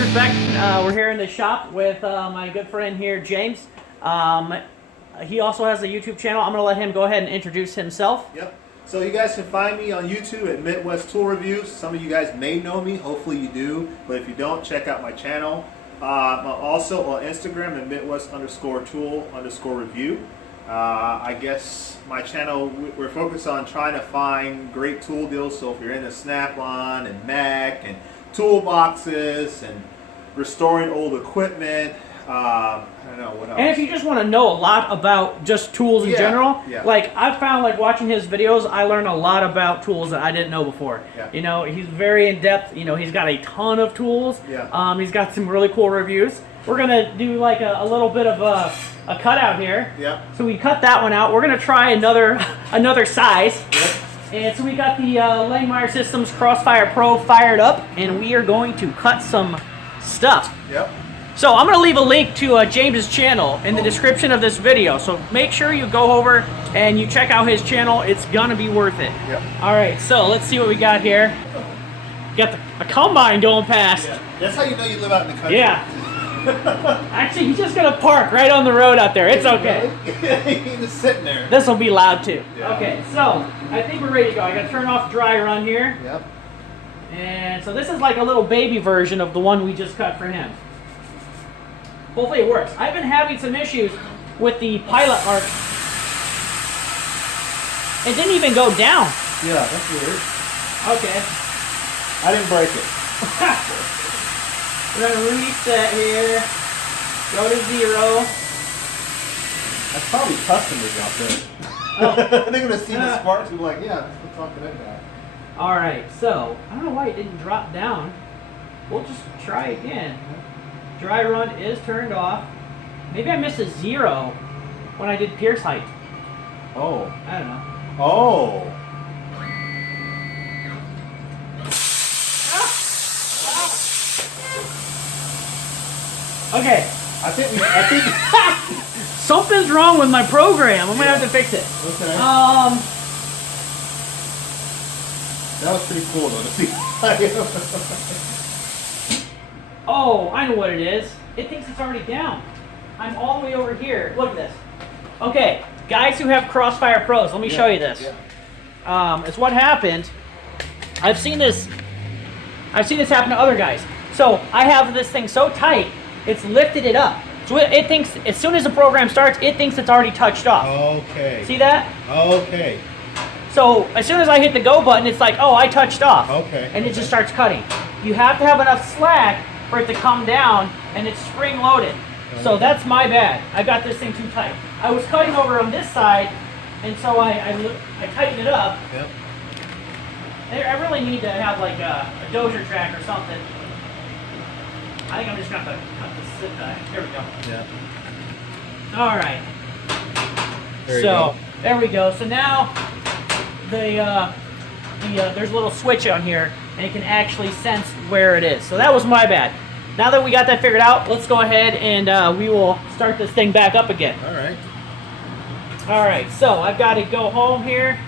Manufacturers Beck. We're here in the shop with my good friend here, James. He also has a YouTube channel. I'm going to let him go ahead and introduce himself. Yep. So you guys can find me on YouTube at Midwest Tool Reviews. Some of you guys may know me. Hopefully you do. But if you don't, check out my channel. I'm also on Instagram at Midwest_Tool_Review. I guess my channel, we're focused on trying to find great tool deals. So if you're into Snap-on and Mac and toolboxes and restoring old equipment, I don't know what else. And if you just want to know a lot about just tools in general, like I've found, like watching his videos, I learned a lot about tools that I didn't know before. You know, he's very in depth. You know, he's got a ton of tools. He's got some really cool reviews. We're gonna do like a little bit of a cutout here. So we cut that one out. We're gonna try another size. And so we got the Langmeyer Systems Crossfire Pro fired up, and we are going to cut some stuff. So I'm going to leave a link to James's channel in the description of this video. So make sure you go over and you check out his channel. It's going to be worth it. All right, so let's see what we got here. Got a combine going past. That's how you know you live out in the country. Actually, he's just going to park right on the road out there. It's okay. He's just sitting there. This will be loud too. Okay, so I think we're ready to go. I got to turn off dry run here. And so this is like a little baby version of the one we just cut for him. Hopefully it works. I've been having some issues with the pilot arc. It didn't even go down. Yeah, that's weird. Okay. I didn't break it. We're going to reset here. Go to 0. That's probably customers out there. They're going to see the sparks and be like, yeah, let's talk to that guy. Alright, so I don't know why it didn't drop down. We'll just try again. Dry run is turned off. Maybe I missed a 0 when I did pierce height. Oh. I don't know. Oh. Okay. I think something's wrong with my program. I'm gonna have to fix it. Okay. That was pretty cool though to see. Oh, I know what it is. It thinks it's already down. I'm all the way over here. Look at this. Okay, guys who have Crossfire Pros, let me show you this. It's what happened. I've seen this happen to other guys. So I have this thing so tight, it's lifted it up. So it thinks, as soon as the program starts, it thinks it's already touched off. Okay. See that? Okay. So as soon as I hit the go button, it's like, oh, I touched off. Okay. And it just starts cutting. You have to have enough slack for it to come down, and it's spring loaded. So that's my bad. I got this thing too tight. I was cutting over on this side, and so I tightened it up. I really need to have like a dozer track or something. I think I'm just gonna have to cut this. Here we go. All right. There we go. So now there's a little switch on here, and it can actually sense where it is. So that was my bad. Now that we got that figured out, let's go ahead and we will start this thing back up again. All right, so I've got to go home here.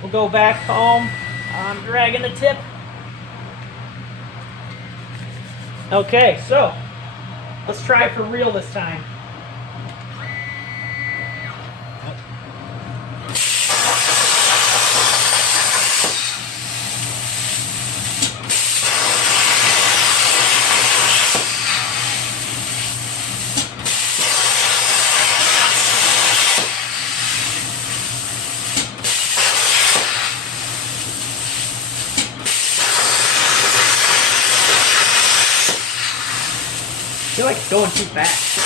We'll go back home. I'm dragging the tip. Okay, so let's try it for real this time. I feel like it's going too fast.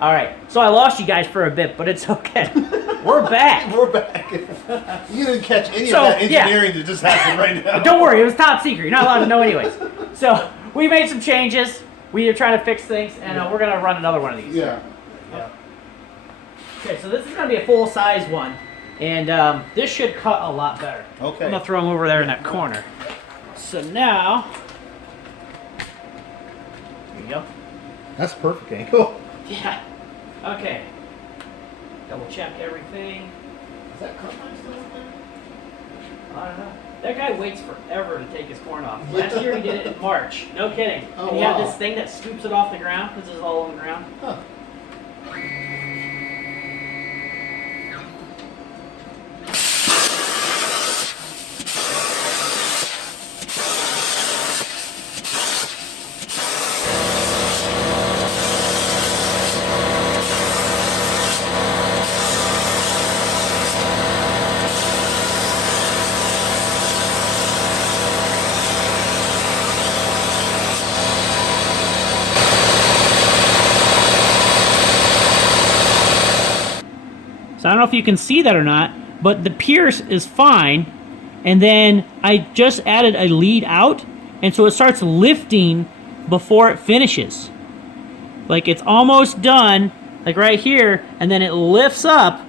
All right, so I lost you guys for a bit, but it's okay. We're back. We're back. You didn't catch any of that engineering that just happened right now. Don't worry, it was top secret. You're not allowed to know anyways. So we made some changes. We are trying to fix things, and we're going to run another one of these. Okay, so this is going to be a full-size one, and this should cut a lot better. Okay. I'm going to throw them over there in that corner. So now, there you go. That's perfect angle. Yeah. Okay. Double check everything. Is that Crossfire still up there? I don't know. That guy waits forever to take his corn off. Last year he did it in March. No kidding. Oh, and he wow. had this thing that scoops it off the ground, puts it all on the ground. Huh. So I don't know if you can see that or not, but the pierce is fine. And then I just added a lead out, and so it starts lifting before it finishes. Like it's almost done, like right here, and then it lifts up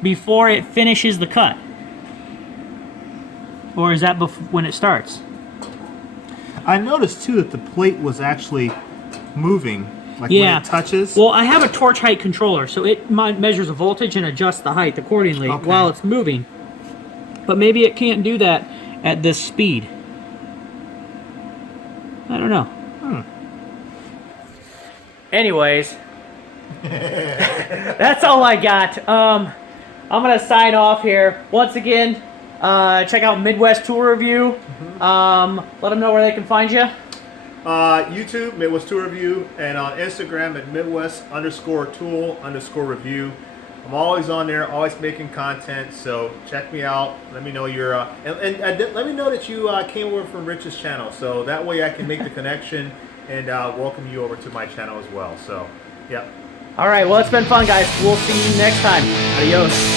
before it finishes the cut. Or is that when it starts? I noticed too that the plate was actually moving. Like yeah. when it touches? Well, I have a torch height controller, so it measures the voltage and adjusts the height accordingly while it's moving. But maybe it can't do that at this speed. I don't know. Anyways, that's all I got. I'm going to sign off here. Once again, check out Midwest Tool Review. Let them know where they can find you. YouTube, Midwest Tool Review, and on Instagram at Midwest_tool_review. I'm always on there, always making content, so check me out. Let me know your, and let me know that you came over from Rich's channel, so that way I can make the connection and welcome you over to my channel as well. So, yeah. All right, well, it's been fun, guys. We'll see you next time. Adios.